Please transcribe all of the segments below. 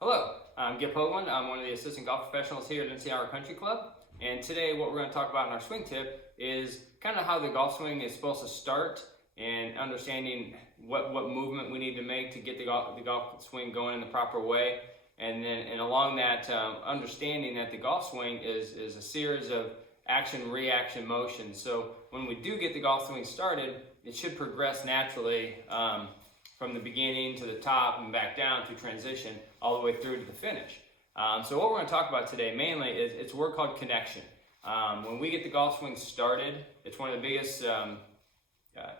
Hello, I'm Gip Hoagland. I'm one of the assistant golf professionals here at NC Country Club. And today what we're going to talk about in our swing tip is kind of how the golf swing is supposed to start and understanding what movement we need to make to get the golf swing going in the proper way. And along that, understanding that the golf swing is a series of action-reaction motions. So when we do get the golf swing started, it should progress naturally from the beginning to the top and back down through transition all the way through to the finish. So what we're going to talk about today mainly is it's a word called connection. When we get the golf swing started, it's one of the biggest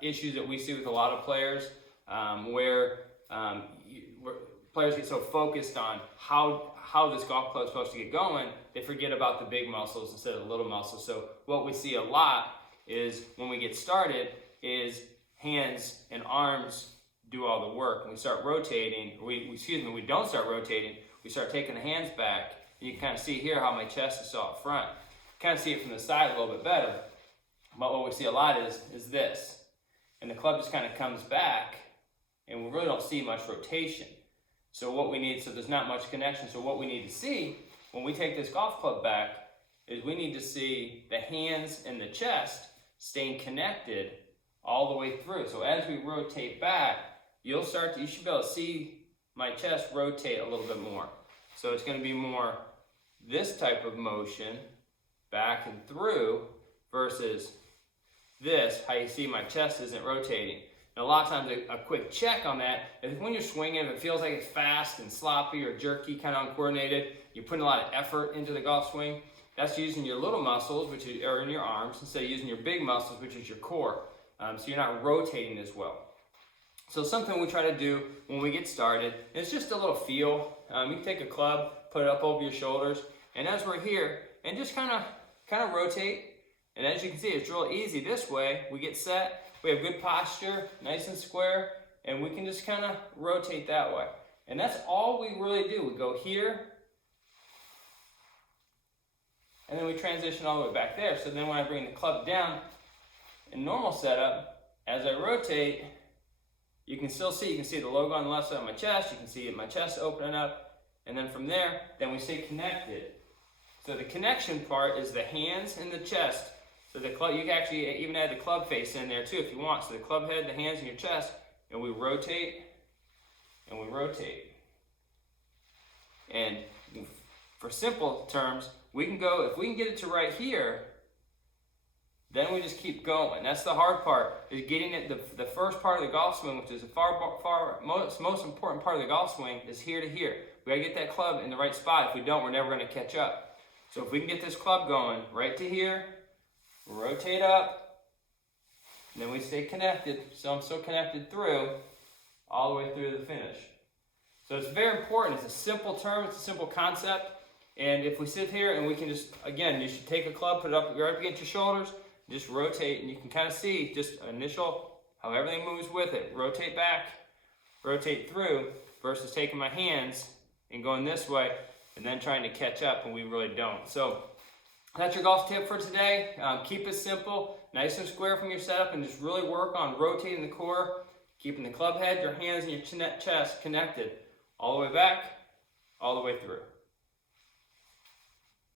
issues that we see with a lot of players where players get so focused on how this golf club is supposed to get going, they forget about the big muscles instead of the little muscles. So what we see a lot is when we get started is hands and arms do all the work. When we start rotating, we don't start rotating, we start taking the hands back. You can kind of see here how my chest is still up front. Kind of see it from the side a little bit better. But what we see a lot is this. And the club just kind of comes back and we really don't see much rotation. So there's not much connection. So what we need to see when we take this golf club back is we need to see the hands and the chest staying connected all the way through. So as we rotate back, you should be able to see my chest rotate a little bit more. So it's going to be more this type of motion back and through versus this, how you see my chest isn't rotating. And a lot of times a quick check on that is when you're swinging, if it feels like it's fast and sloppy or jerky, kind of uncoordinated, you're putting a lot of effort into the golf swing, that's using your little muscles, which are in your arms, instead of using your big muscles, which is your core. So you're not rotating as well. So something we try to do when we get started is just a little feel. You can take a club, put it up over your shoulders, and as we're here, and just kind of rotate. And as you can see, it's real easy this way. We get set, we have good posture, nice and square, and we can just kind of rotate that way. And that's all we really do. We go here, and then we transition all the way back there. So then when I bring the club down in normal setup, as I rotate, you can see the logo on the left side of my chest, you can see my chest opening up, and then from there, then we stay connected. So the connection part is the hands and the chest. So the club, you can actually even add the club face in there too if you want. So the club head, the hands, and your chest, and we rotate, and we rotate. And for simple terms, we can go, if we can get it to right here, then we just keep going. That's the hard part, is getting it, the first part of the golf swing, which is the most important part of the golf swing, is here to here. We gotta get that club in the right spot. If we don't, we're never gonna catch up. So if we can get this club going right to here, rotate up, and then we stay connected. So I'm still connected through, all the way through to the finish. So it's very important. It's a simple term, it's a simple concept. And if we sit here and we can just, again, you should take a club, put it up right against your shoulders, just rotate, and you can kind of see just initial, how everything moves with it. Rotate back, rotate through, versus taking my hands and going this way, and then trying to catch up, and we really don't. So that's your golf tip for today. Keep it simple, nice and square from your setup, and just really work on rotating the core, keeping the club head, your hands, and your chest connected all the way back, all the way through.